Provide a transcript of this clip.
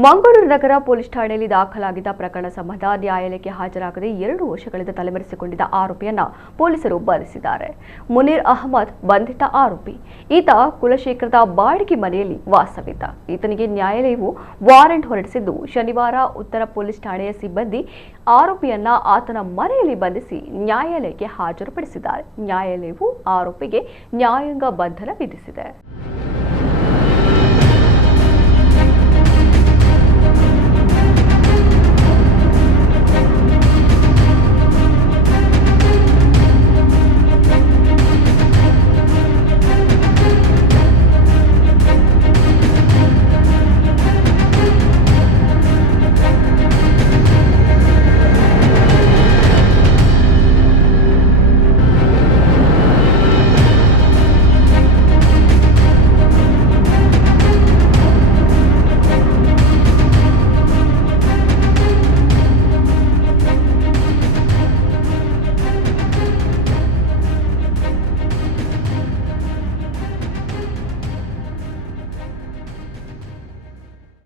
ಮಂಗಳೂರು ನಗರ police ಠಾಣೆಯಲ್ಲಿ ದಾಖಲಾಗಿದ್ದ ಪ್ರಕರಣ ಸಂಬಂಧ ನ್ಯಾಯಾಲಯಕ್ಕೆ ಹಾಜರಾಗದೆ 2 ವರ್ಷಗಳಿಂದ ತಲೆಮರೆಸಿಕೊಂಡಿದ್ದ ಆರೋಪಿಯನ್ನ ಪೊಲೀಸರು ಬಂಧಿಸಿದ್ದಾರೆ. ಮುನೀರ್ ಅಹಮದ್ ಬಂಧಿತ ಆರೋಪಿ. ಈತ ಕುಲಶೇಖರದ ಬಾಡಿಗೆ ಮನೆಯಲ್ಲಿ ವಾಸವಿದ್ದ. ಈತನಿಗೆ ನ್ಯಾಯಾಲಯವು ವಾರೆಂಟ್ ಹೊರಡಿಸಿದ್ದು, ಶನಿವಾರ ಉತ್ತರ ಪೊಲೀಸ್ ಠಾಣೆಯ ಸಿಬ್ಬಂದಿ ಆರೋಪಿಯನ್ನ ಆತನ ಮನೆಯಲ್ಲಿ ಬಂಧಿಸಿ ನ್ಯಾಯಾಲಯಕ್ಕೆ ಹಾಜರುಪಡಿಸಿದ್ದಾರೆ. ನ್ಯಾಯಾಲಯವು ಆರೋಪಿಗೆ ನ್ಯಾಯಾಂಗ ಬಂಧನ ವಿಧಿಸಿದೆ.